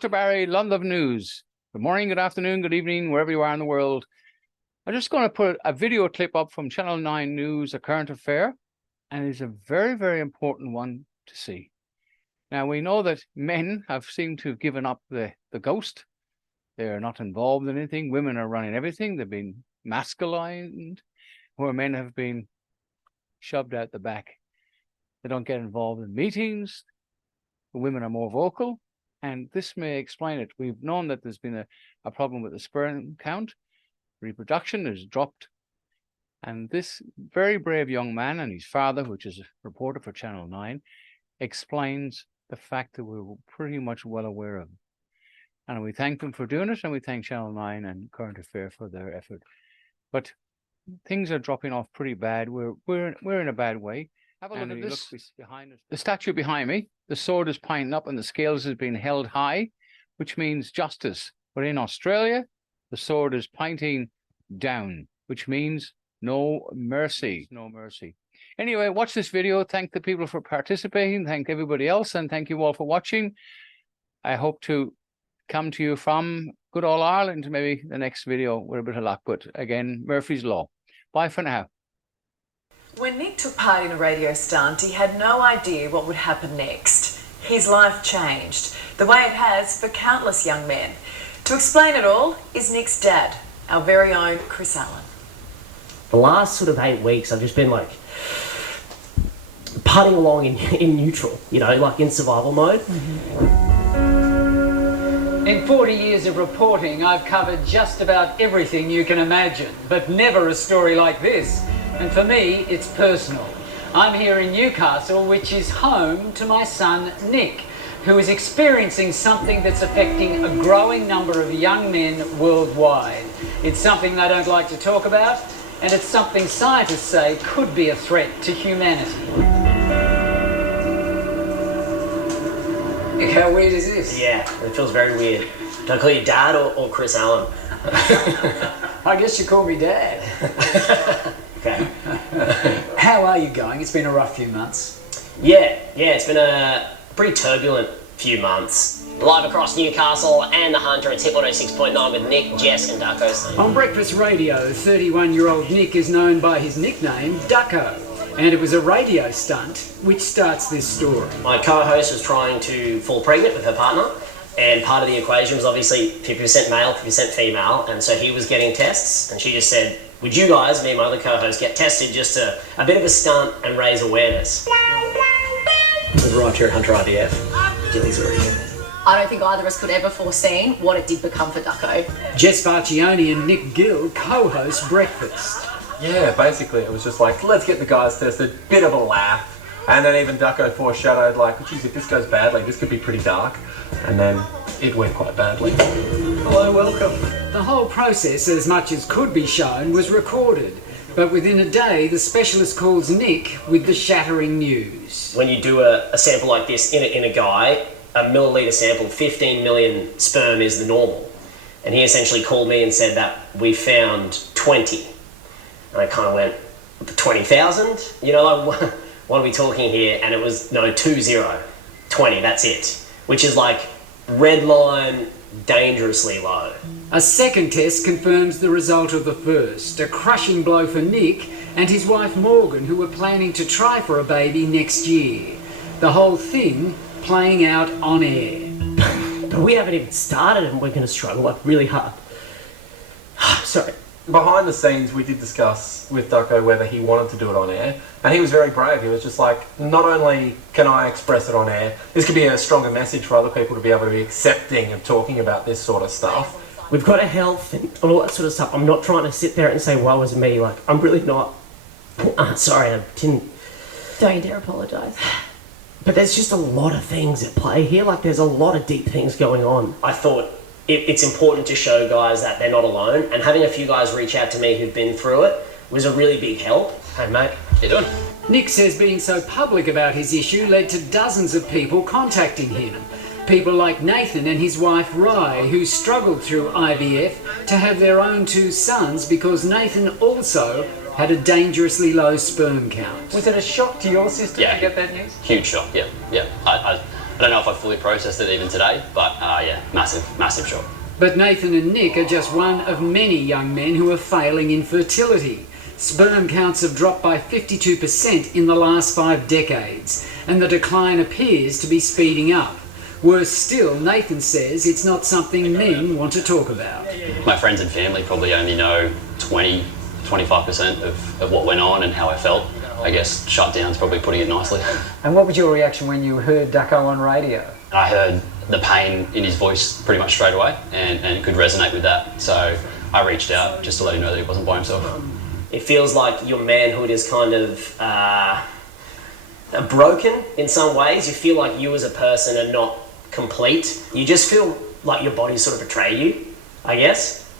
Dr. Barry, Love News. Good morning, good afternoon, good evening, wherever you are in the world. I'm just going to put a video clip up from Channel 9 News, a current affair, and it's a very, very important one to see. Now, we know that men have seemed to have given up the ghost. They're not involved in anything. Women are running everything. They've been masculined, where men have been shoved out the back. They don't get involved in meetings. The women are more vocal, and this may explain it. We've known that there's been a problem with the sperm count. Reproduction is dropped. And this very brave young man and his father, which is a reporter for Channel 9, explains the fact that we were pretty much well aware of. And we thank them for doing it, and we thank Channel 9 and Current Affair for their effort. But things are dropping off pretty bad. We're in a bad way. Have a look at this. Behind us. The statue behind me, the sword is pointing up and the scales has been held high, which means justice. But in Australia, the sword is pointing down, which means no mercy. No mercy. Anyway, watch this video. Thank the people for participating. Thank everybody else. And thank you all for watching. I hope to come to you from good old Ireland, maybe the next video with a bit of luck. But again, Murphy's Law. Bye for now. When Nick took part in a radio stunt, he had no idea what would happen next. His life changed, the way it has for countless young men. To explain it all is Nick's dad, our very own Chris Allen. The last sort of 8 weeks, I've just been like putting along in neutral, you know, like in survival mode. In 40 years of reporting, I've covered just about everything you can imagine, but never a story like this. And for me, it's personal. I'm here in Newcastle, which is home to my son, Nick, who is experiencing something that's affecting a growing number of young men worldwide. It's something they don't like to talk about, and it's something scientists say could be a threat to humanity. How weird is this? Yeah, it feels very weird. Do I call you Dad or Chris Allen? I guess you call me Dad. Okay. How are you going? It's been a rough few months. Yeah, it's been a pretty turbulent few months. Live across Newcastle and the Hunter, it's Hit 106.9 with Nick, Jess and Ducko. On Breakfast Radio, 31-year-old Nick is known by his nickname, Ducko. And it was a radio stunt which starts this story. My co-host was trying to fall pregnant with her partner, and part of the equation was obviously 50% male, 50% female, and so he was getting tests, and she just said, would you guys, me and my other co-host, get tested, just a bit of a stunt and raise awareness? We're right here at Hunter IVF. Gilly's already here. I don't think either of us could ever foreseen what it did become for Ducko. Jess Farchione and Nick Gill co-host Breakfast. Yeah, basically it was just like, let's get the guys tested, bit of a laugh, and then even Ducko foreshadowed like, geez, if this goes badly, this could be pretty dark, and then it went quite badly. Hello, welcome. The whole process, as much as could be shown, was recorded, but within a day the specialist calls Nick with the shattering news. When you do a sample like this in a guy, a milliliter sample, 15 million sperm is the normal, and he essentially called me and said that we found 20. And I kind of went, 20,000? You know, like, what are we talking here? And it was, no, 20, that's it. Which is like red line, dangerously low. A second test confirms the result of the first, a crushing blow for Nick and his wife Morgan, who were planning to try for a baby next year. The whole thing playing out on air. But we haven't even started and we're going to struggle like really hard. Sorry. Behind the scenes, we did discuss with Ducko whether he wanted to do it on air, and he was very brave. He was just like, not only can I express it on air, this could be a stronger message for other people to be able to be accepting of talking about this sort of stuff. We've got a health and all that sort of stuff. I'm not trying to sit there and say, woe is me. Like, I'm really not. Sorry, I didn't. Don't you dare apologise. But there's just a lot of things at play here. Like, there's a lot of deep things going on. I thought it's important to show guys that they're not alone, and having a few guys reach out to me who've been through it was a really big help. Hey mate, how you doing? Nick says being so public about his issue led to dozens of people contacting him. People like Nathan and his wife Rye, who struggled through IVF to have their own 2 sons because Nathan also had a dangerously low sperm count. Was it a shock to your system to get that news? Huge shock, yeah. I don't know if I fully processed it even today, but yeah, massive shock. But Nathan and Nick are just one of many young men who are failing in fertility. Sperm counts have dropped by 52% in the last 5 decades, and the decline appears to be speeding up. Worse still, Nathan says it's not something men want to talk about. My friends and family probably only know 20-25% of what went on and how I felt. I guess shutdown's probably putting it nicely. And what was your reaction when you heard Ducko on radio? I heard the pain in his voice pretty much straight away and could resonate with that. So I reached out just to let him know that he wasn't by himself. It feels like your manhood is kind of broken in some ways. You feel like you as a person are not complete. You just feel like your body sort of betrayed you, I guess.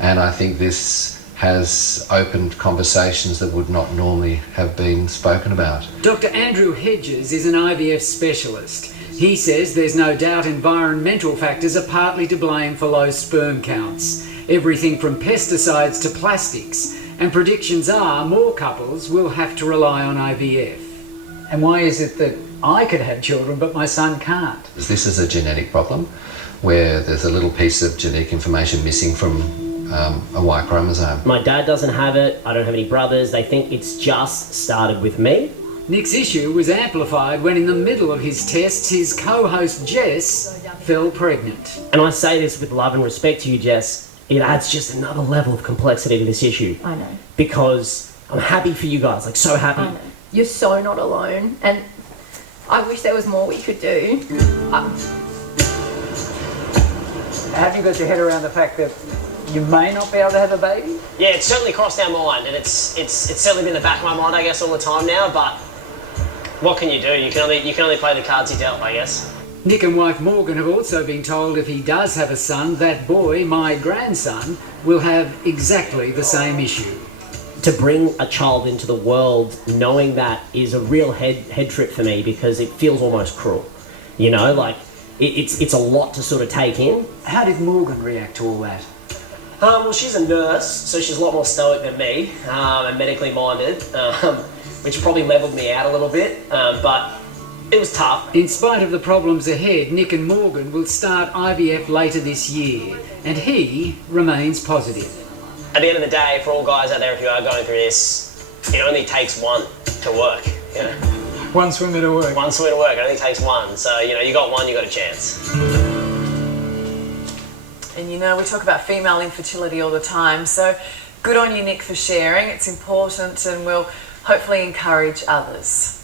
And I think this has opened conversations that would not normally have been spoken about. Dr. Andrew Hedges is an IVF specialist. He says there's no doubt environmental factors are partly to blame for low sperm counts. Everything from pesticides to plastics. And predictions are more couples will have to rely on IVF. And why is it that I could have children but my son can't? This is a genetic problem where there's a little piece of genetic information missing from a Y chromosome. My dad doesn't have it. I don't have any brothers. They think it's just started with me. Nick's issue was amplified when in the middle of his tests, his co-host Jess fell pregnant. And I say this with love and respect to you, Jess. It adds just another level of complexity to this issue. I know. Because I'm happy for you guys, like so happy. I know. You're so not alone, and I wish there was more we could do. Have you got your head around the fact that you may not be able to have a baby? Yeah, it's certainly crossed our mind, and it's certainly been in the back of my mind, I guess, all the time now. But what can you do? You can only play the cards you dealt, I guess. Nick and wife Morgan have also been told if he does have a son, that boy, my grandson, will have exactly the same issue. To bring a child into the world knowing that is a real head trip for me, because it feels almost cruel. You know, like it's a lot to sort of take in. How did Morgan react to all that? Well, she's a nurse, so she's a lot more stoic than me, and medically minded, which probably levelled me out a little bit, but it was tough. In spite of the problems ahead, Nick and Morgan will start IVF later this year, and he remains positive. At the end of the day, for all guys out there, if you are going through this, it only takes one to work. You know? One swimmer to work. One swimmer to work, it only takes one. So, you know, you got one, you got a chance. And you know, we talk about female infertility all the time, so good on you, Nick, for sharing. It's important, and we'll hopefully encourage others.